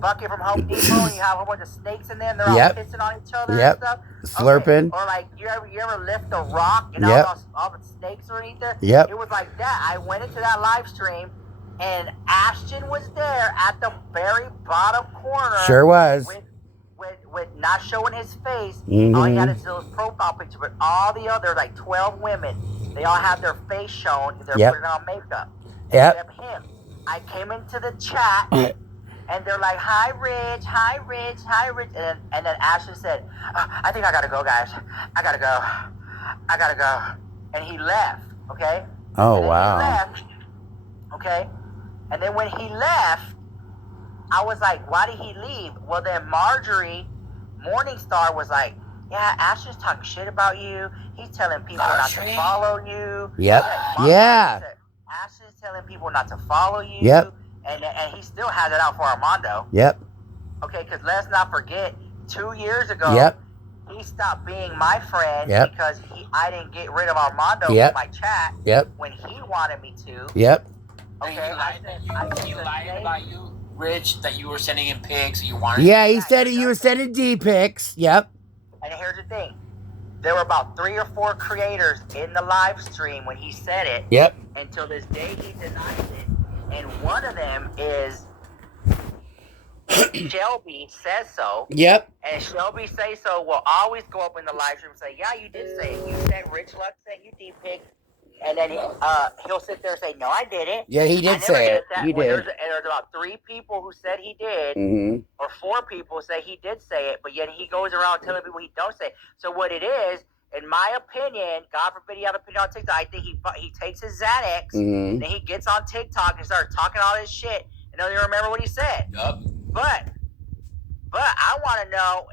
bucket from Home Depot and you have a whole bunch of snakes in there and they're all pissing on each other and stuff? Slurping. Okay. Or like you ever lift a rock and all the snakes are underneath there? Yep. It was like that. I went into that live stream and Ashton was there at the very bottom corner. Sure was. With not showing his face. All he had is his profile picture, but all the other, like 12 women, they all have their face shown. They're putting on makeup. Except him. I came into the chat, and they're like, hi, Rich, hi, Rich, hi, Rich. And then Ashton said, I think I got to go, guys. I got to go. And he left, okay? Oh, wow. He left, okay? And then when he left, I was like, why did he leave? Well, then Marjorie Morningstar was like, yeah, Ashton's talking shit about you. He's telling people not to follow you. Yep. Yeah. Ashton's telling people not to follow you. Yep. And he still has it out for Armando. Yep. Okay, because let's not forget, 2 years ago, he stopped being my friend because I didn't get rid of Armando from my chat when he wanted me to. Yep. Okay, he lied about you, Rich, that you were sending him pics. You wanted. Yeah, he said you were sending D pics. Yep. And here's the thing: there were about 3 or 4 creators in the live stream when he said it. Yep. Until this day, he denies it. And one of them is Shelby says so. Yep. And Shelby say so will always go up in the live stream and say, "Yeah, you did say it. You said Rich Lux sent you D pics." And then he'll sit there and say, "No, I didn't." Yeah, he did say it. He did. There's about 3 people who said he did, or 4 people say he did say it, but yet he goes around telling people he don't say it. So what it is, in my opinion, God forbid he have an opinion on TikTok, I think he takes his Xanax, and then he gets on TikTok and starts talking all this shit, and doesn't even remember what he said. Yep. But I want to know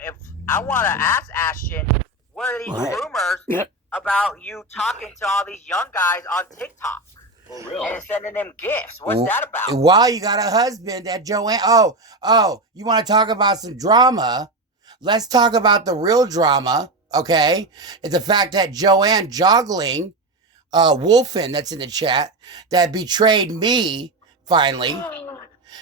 I want to ask Ashton, what are these rumors about you talking to all these young guys on TikTok and sending them gifts? What's that about? Well, you got a husband that Joanne. Oh, you want to talk about some drama? Let's talk about the real drama, okay? It's the fact that Joanne Joggling, Wolfen, that's in the chat, that betrayed me, finally.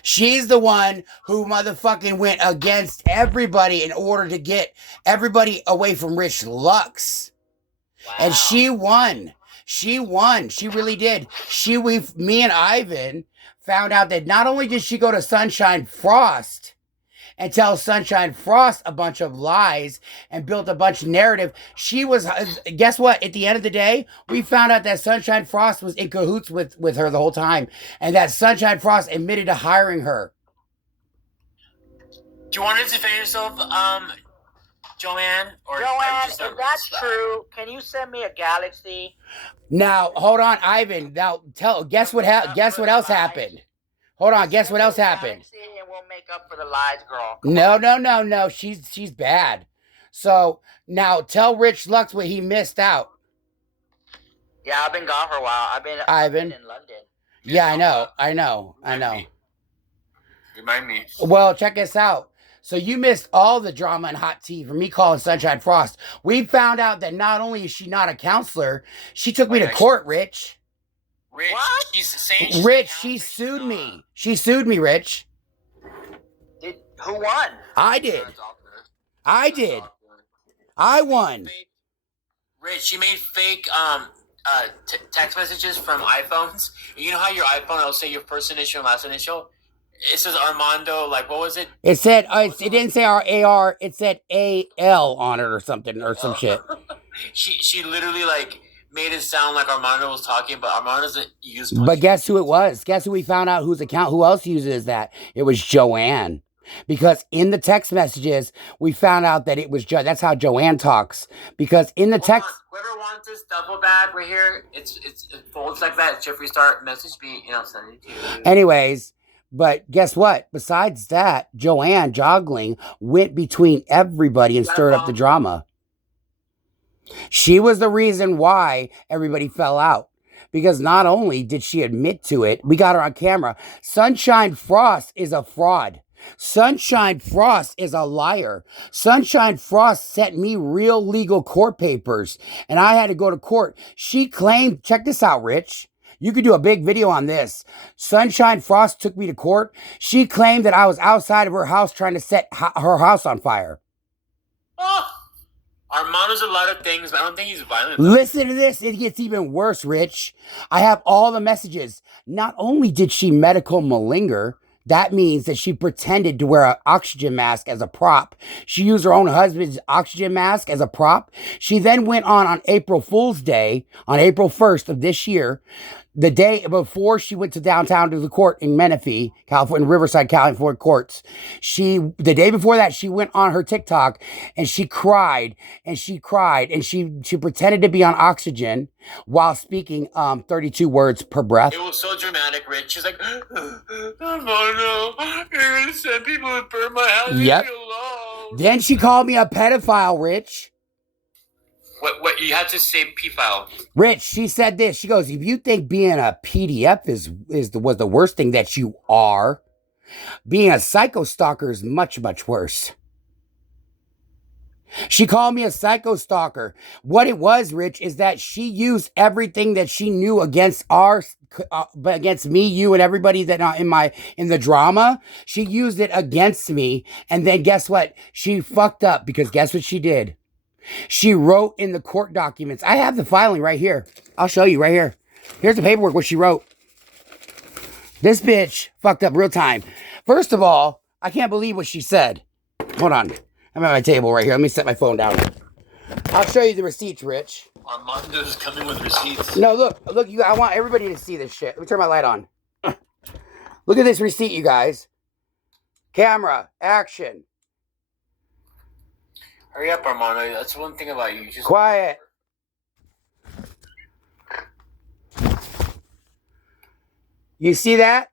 She's the one who motherfucking went against everybody in order to get everybody away from Rich Lux. Wow. And she won. She won. She really did. Me and Ivan found out that not only did she go to Sunshine Frost and tell Sunshine Frost a bunch of lies and built a bunch of narrative, she was, guess what? At the end of the day, we found out that Sunshine Frost was in cahoots with her the whole time, and that Sunshine Frost admitted to hiring her. Do you want to defend yourself, Joanne? Joanne, if that's true, can you send me a galaxy? Now, hold on, Ivan. Now, guess what else happened? Hold on, guess what else happened? And we'll make up for the lies, girl. No. She's bad. So, now tell Rich Lux what he missed out. Yeah, I've been gone for a while. I've been in London. Yeah, I know. Remind me. Well, check this out. So you missed all the drama and hot tea from me calling Sunshine Frost. We found out that not only is she not a counselor, she took me to court, Rich. What? She sued me. She sued me, Rich. Who won? I did. I won. Rich, she made fake text messages from iPhones. You know how your iPhone will say your first initial and last initial? It says Armando, like, what was it? It said, it didn't say AR, it said AL on it or something, or some shit. She literally, like, made it sound like Armando was talking, but Armando doesn't use... But guess who it was? Guess who we found out who else uses that? It was Joanne. Because in the text messages, we found out that it was... That's how Joanne talks. Because in the text... Whoever wants this double bag right here, it folds like that. Jeffree Star, message me, and I'll send it to you. Anyways... But guess what? Besides that, Joanne Joggling went between everybody and stirred up the drama. She was the reason why everybody fell out. Because not only did she admit to it, we got her on camera. Sunshine Frost is a fraud. Sunshine Frost is a liar. Sunshine Frost sent me real legal court papers, and I had to go to court. She claimed, check this out, Rich. You could do a big video on this. Sunshine Frost took me to court. She claimed that I was outside of her house trying to set her house on fire. Oh, Armando's a lot of things, but I don't think he's violent. Though. Listen to this. It gets even worse, Rich. I have all the messages. Not only did she medical malinger, that means that she pretended to wear an oxygen mask as a prop. She used her own husband's oxygen mask as a prop. She then went on April Fool's Day, on April 1st of this year, the day before she went to downtown to the court in Menifee, California, Riverside, California courts. The day before that, she went on her TikTok and she cried and she pretended to be on oxygen while speaking 32 words per breath. It was so dramatic, Rich. She's like, oh no, you're going to send people to burn my house. Yep. Then she called me a pedophile, Rich. What you had to say pedophile. Rich, she said this. She goes, if you think being a PDF was the worst thing that you are, being a psycho stalker is much, much worse. She called me a psycho stalker. What it was, Rich, is that she used everything that she knew against against me, you, and everybody that in the drama. She used it against me, and then guess what? She fucked up because guess what she did? She wrote in the court documents. I have the filing right here. I'll show you right here. Here's the paperwork, what she wrote. This bitch fucked up real time. First of all, I can't believe what she said. Hold on. I'm at my table right here. Let me set my phone down. I'll show you the receipts, Rich. Armando's coming with receipts. No, look. I want everybody to see this shit. Let me turn my light on. Look at this receipt, you guys. Camera, action. Hurry up, Armando. That's one thing about you. Just quiet. You see that?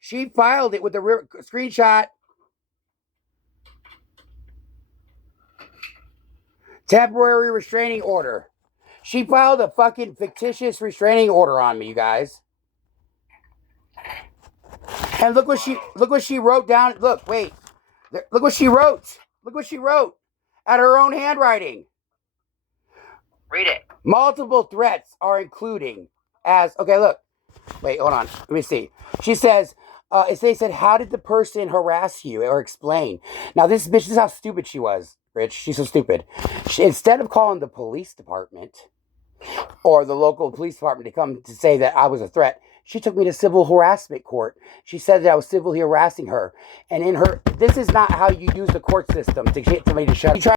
She filed it with the screenshot. Temporary restraining order. She filed a fucking fictitious restraining order on me, you guys. And look what she wrote down. Look, wait. Look what she wrote. Look what she wrote. At her own handwriting. Read it. Multiple threats are including as... Okay, look. Wait, hold on. Let me see. She says, they said, how did the person harass you or explain? Now, this bitch, this is how stupid she was, Rich. She's so stupid. Instead of calling the police department or the local police department to come to say that I was a threat, she took me to civil harassment court. She said that I was civilly harassing her. And this is not how you use the court system to get somebody to shut up.